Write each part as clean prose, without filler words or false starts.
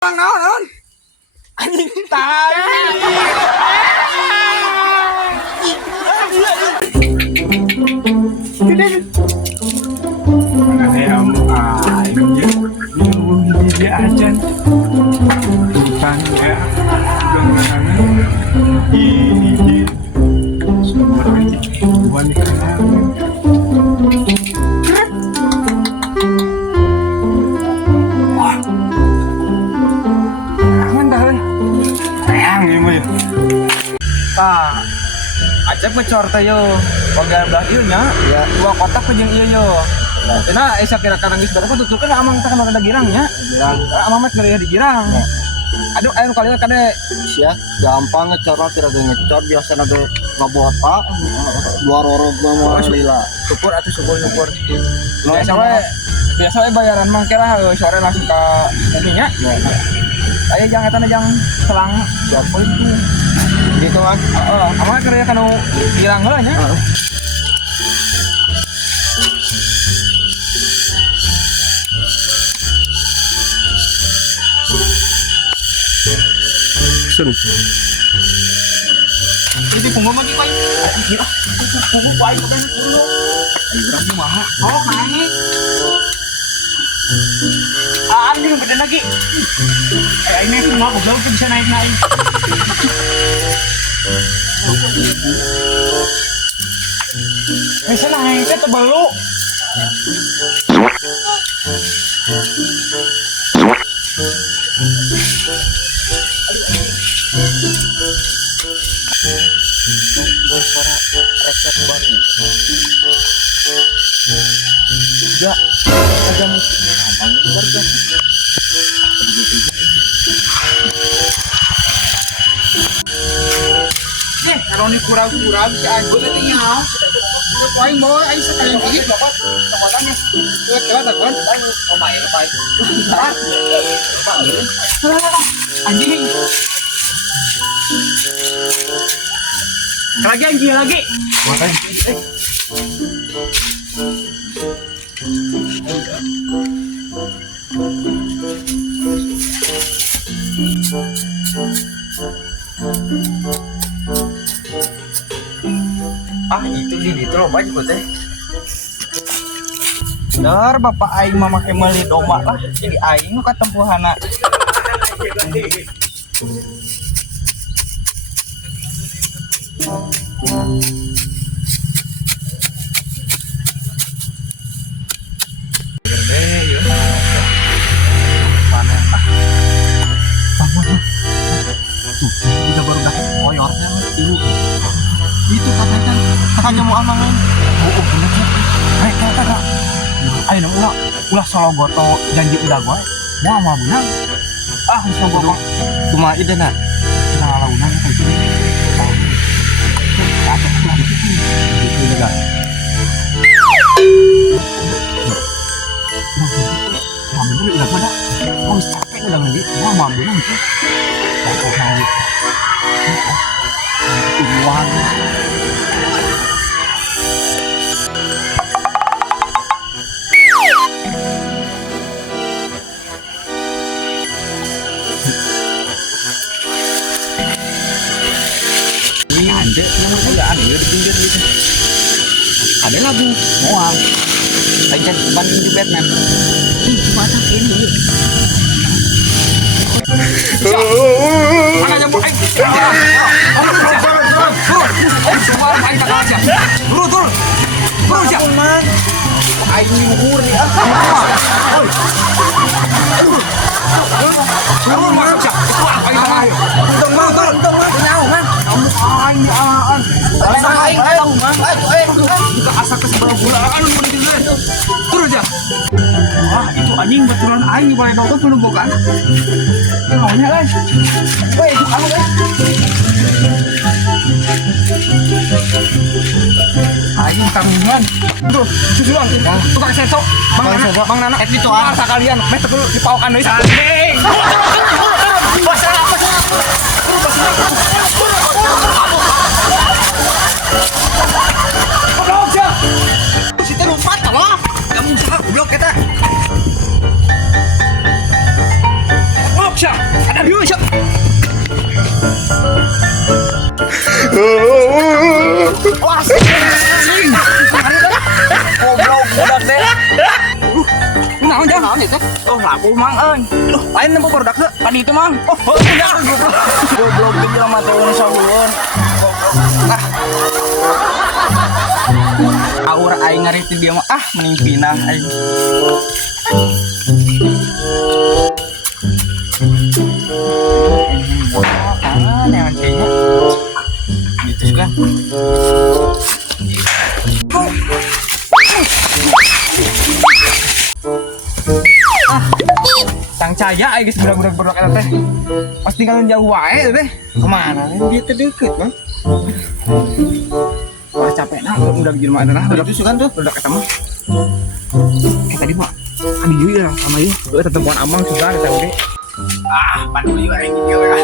Bang naon? Anjing tai. Dia aja tanya dengan ini semua wanita ajak bocor teh yo panggilan belah ieu nya ya dua kotak jeung ieu yo cenah aya sakira-kira geus berapa tutupkeun amang teh kana ada girangnya girang amang mah geureuh di girang aduh aya nu kali kade sia gampang ngecorna tira ge ngecor biasana ge ngabota dua rorog mah lila syukur atuh syukur biasa we bayaran mah kira sore langsung ka muminya aya jang eta jang selang buat poin gitu kan amang kerja kanu girang heula nya sun ini punggung lagi pai kira punggung pai kan dulu ayo urang kumaha oh naik anjing gede lagi ini mah goblok bisa naik bisa naik teh tebelu suara reset baru ya ada musik abang berjam kalau ini kurang-kurang si aku tadi nyaw poin mau ayo sekali lagi dapat tembakannya kira dapat oh main baik anjing lagi anjing lagi makan itu di itu loh banyak teh dar bapak aing mah make meuli domba lah jadi aing nu katempuhana udah baru dah koyornya itu katanya mau amangan bener sih kata ayo ulah solo goto janji udah gue mau sama benang solo goto cuma ide nak nah launan kayak gini itu juga mau benang udah pada mau capek udah lagi mau benang sih mau lagi uang ada yang ada di pinggir gitu ada labu moal aja banding di Batman macam ini makanya mau turun aing luhur ya turun masuk itu apa itu ayo untung nyawa man aing tahu man kita asa ke seberapa bulan turun aja wah itu anjing betulan aing boleh tahu tuh bukan maunya kan woi itu kamu kan aing tanggungan tuh susulan tukang sensok bang nana itu asa kalian meh tegul dipaukan deui anjing kita lupa tolong kamu usaha goblok kita Moksha Aduh, siap. Wah, goblok budak deh. Naon jangan naon itu? Oh, laku mang euy. Duh, lain nempo produk teh. Tadi itu mang. Oh, udah goblok. Goblok ge jelema teh urang sahueun. Ah. Aur aing ngari ti dia mah mending pindah aing. Neon kayaknya. Gitu kan. Tang caya guys budak-budak eta teh. Pas tinggalin jauh wae teh. Kemana? Dia teh deket, Bang. Wah capek nah udah jelema eta nah. Itu sugan tuh budak eta mah. Tadi mah adi deui lah sama ieu. Heuh tetemuan amang sugan eta gede. Pandu ieu aing kieu ya.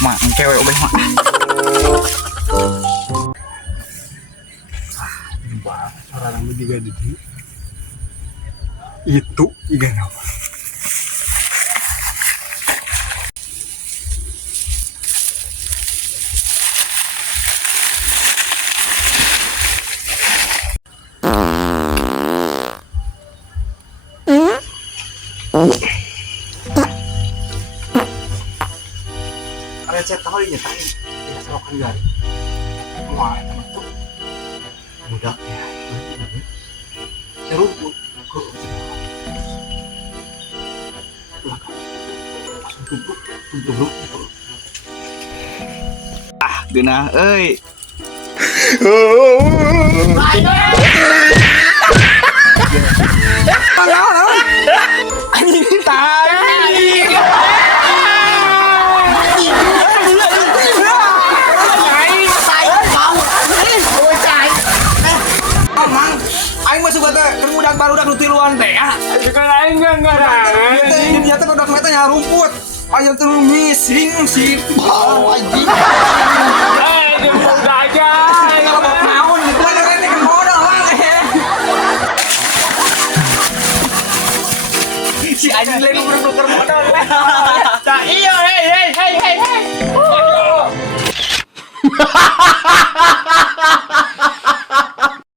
Mah cewek obeh mah. Wah, sarana mah juga di itu iga nama. Ada chat tahu ini nyetain kita serokan gari. Wah, teman tuh budak ya. Seruput. Genah euy. Anjing tai. Aing masuk kata budak barudak nu tiluan teh ya. Kan aing enggak dia teh budak meta nya rumput. Aya teh missing si bau anjing. Dia muda aja. Kalau mau naon bener ini kan modal lah. Si anjing lain nuker modal. Tah iya hei.